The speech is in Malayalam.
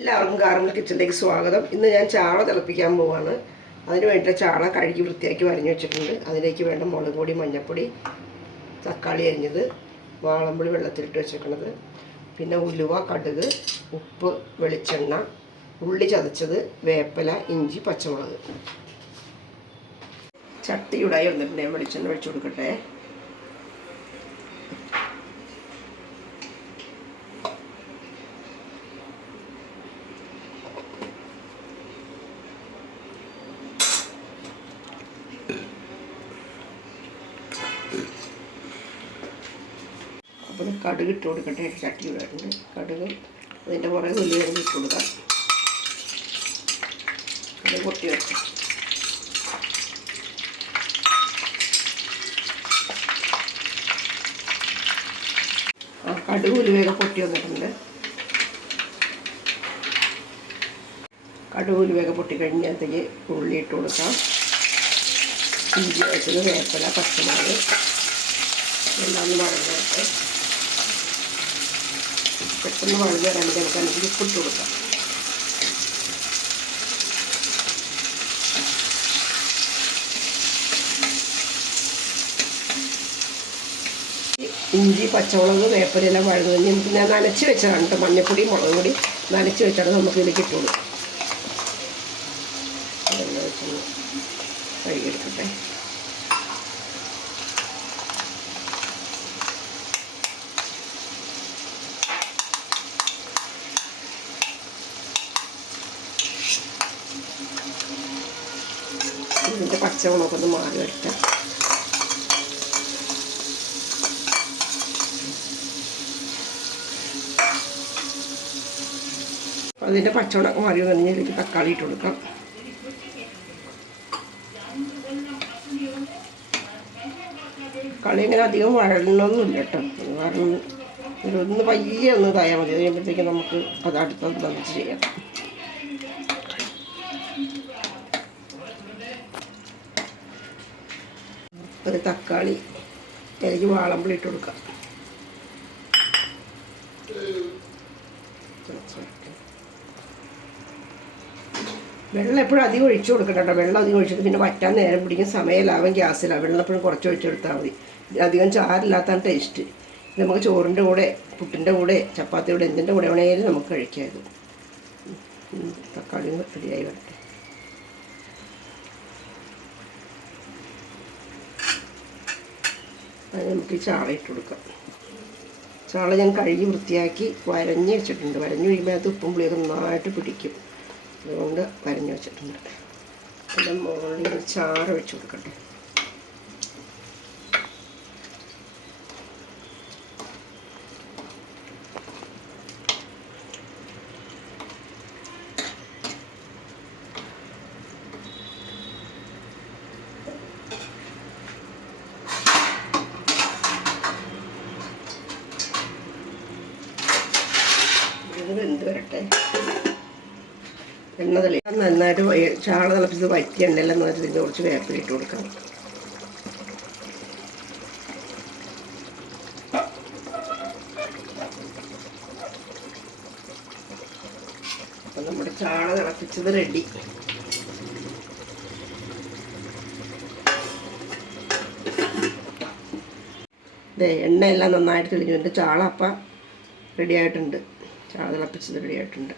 എല്ലാവർക്കും കാർമൽ കിച്ചണിലേക്ക് സ്വാഗതം. ഇന്ന് ഞാൻ ചാള തിളപ്പിക്കാൻ പോവാണ്. അതിന് വേണ്ട ചാള കഴുകി വൃത്തിയാക്കി വരഞ്ഞു വെച്ചിട്ടുണ്ട്. അതിലേക്ക് വേണ്ട മുളക് പൊടി, മഞ്ഞൾപ്പൊടി, തക്കാളി അരിഞ്ഞത്, വാളമ്പുളി വെള്ളത്തിലിട്ട് വെച്ചേക്കണത്, പിന്നെ ഉലുവ, കടുക്, ഉപ്പ്, വെളിച്ചെണ്ണ, ഉള്ളി ചതച്ചത്, വേപ്പില, ഇഞ്ചി, പച്ചമുളക്. ചട്ടി ചൂടായി വന്നിട്ടുണ്ട്. ഞാൻ വെളിച്ചെണ്ണ ഒഴിച്ചു കൊടുക്കട്ടെ. അപ്പോൾ കടുക് ഇട്ട് കൊടുക്കട്ടെ. ചട്ടി ചൂടായിട്ടുണ്ട്. കടുക് അതിൻ്റെ പുറകെ ഉള്ളി ഇട്ട് കൊടുക്കാം. അത് പൊട്ടി വെക്കാം. കടുക് ഉലുവയൊക്കെ പൊട്ടി വന്നിട്ടുണ്ട്. കടുക് ഉലുവയൊക്കെ പൊട്ടിക്കഴിഞ്ഞത്തേക്ക് ഉള്ളി ഇട്ട് കൊടുക്കാം. ഇഞ്ചി വെച്ചത്, വേപ്പില, പച്ചമുളക് എല്ലാം ഒന്ന് വഴഞ്ഞ് വെച്ച് പെട്ടെന്ന് വഴഞ്ഞ് വരാണെങ്കിൽ നമുക്ക് അതിലേക്ക് ഉപ്പിട്ട് കൊടുക്കാം. ഇഞ്ചി, പച്ചമുളക്, വേപ്പിലെല്ലാം വഴങ്ങി നമുക്ക് ഞാൻ നനച്ച് വെച്ചതാണ് കേട്ടോ. മഞ്ഞൾപ്പൊടി, മുളക് പൊടി നനച്ച് വെച്ചാണ് നമുക്ക് ഇതിലേക്ക് ഇട്ട് കൊടുക്കും. അതെല്ലാം വെച്ചൊന്ന് കഴുകിയെടുക്കട്ടെ. ഇതിൻ്റെ പച്ചമുളകൊന്ന് മാറി വരട്ടെ. അതിൻ്റെ പച്ചമുളക് മാറി വന്നു ഇതിലേക്ക് തക്കാളി ഇട്ട് കൊടുക്കാം. തക്കാളി ഇങ്ങനെ അധികം വഴലണമെന്നില്ല കേട്ടോ. കാരണം ഒന്ന് പയ്യെ ഒന്ന് ഇതായാൽ മതി. കഴിയുമ്പോഴത്തേക്കും നമുക്ക് അത് അടുത്തത് നനച്ച് ചെയ്യാം. ഒരു തക്കാളി എനിക്ക് വാളമ്പുളി ഇട്ട് കൊടുക്കാം. വെള്ളം എപ്പോഴും അധികം ഒഴിച്ചു കൊടുക്കണ്ട കേട്ടോ. വെള്ളം അധികം ഒഴിച്ചിട്ട് പിന്നെ വറ്റാൻ നേരം പിടിക്കും, സമയലാവും, ഗ്യാസിലാവും. വെള്ളം എപ്പോഴും കുറച്ച് ഒഴിച്ചെടുത്താൽ മതി. അധികം ചാറില്ലാത്താണ് ടേസ്റ്റ്. നമുക്ക് ചോറിൻ്റെ കൂടെ, പുട്ടിൻ്റെ കൂടെ, ചപ്പാത്തിയുടെ കൂടെ, എന്തിൻ്റെ കൂടെ വേണേലും നമുക്ക് കഴിക്കാം. തക്കാളി റെഡിയായി വരട്ടെ. അത് നമുക്ക് ഈ ചാള ഇട്ട് കൊടുക്കാം. ചാള ഞാൻ കഴുകി വൃത്തിയാക്കി വരഞ്ഞ് വെച്ചിട്ടുണ്ട്. വരഞ്ഞ് കഴിയുമ്പോൾ അത് ഉപ്പും പുളിയൊക്കെ നന്നായിട്ട് പിടിക്കും. അതുകൊണ്ട് വരഞ്ഞ് വെച്ചിട്ടുണ്ട്. അതിൻ്റെ മുകളിൽ ചാറ് വെച്ച് കൊടുക്കട്ടെ. ഇത് വെന്ത് വരട്ടെ. എണ്ണ നന്നായിട്ട് ചാള തിളപ്പിച്ച് വറ്റിയ എണ്ണയെല്ലാം നന്നായിട്ട് ഇതിൻ്റെ കുറച്ച് വേപ്പില ഇട്ട് കൊടുക്കാം. അപ്പം നമ്മുടെ ചാള തിളപ്പിച്ചത് റെഡി. എണ്ണയെല്ലാം നന്നായിട്ട് തെളിഞ്ഞു. എൻ്റെ ചാള അപ്പം റെഡി ആയിട്ടുണ്ട്. ചാള തിളപ്പിച്ചത് റെഡി ആയിട്ടുണ്ട്.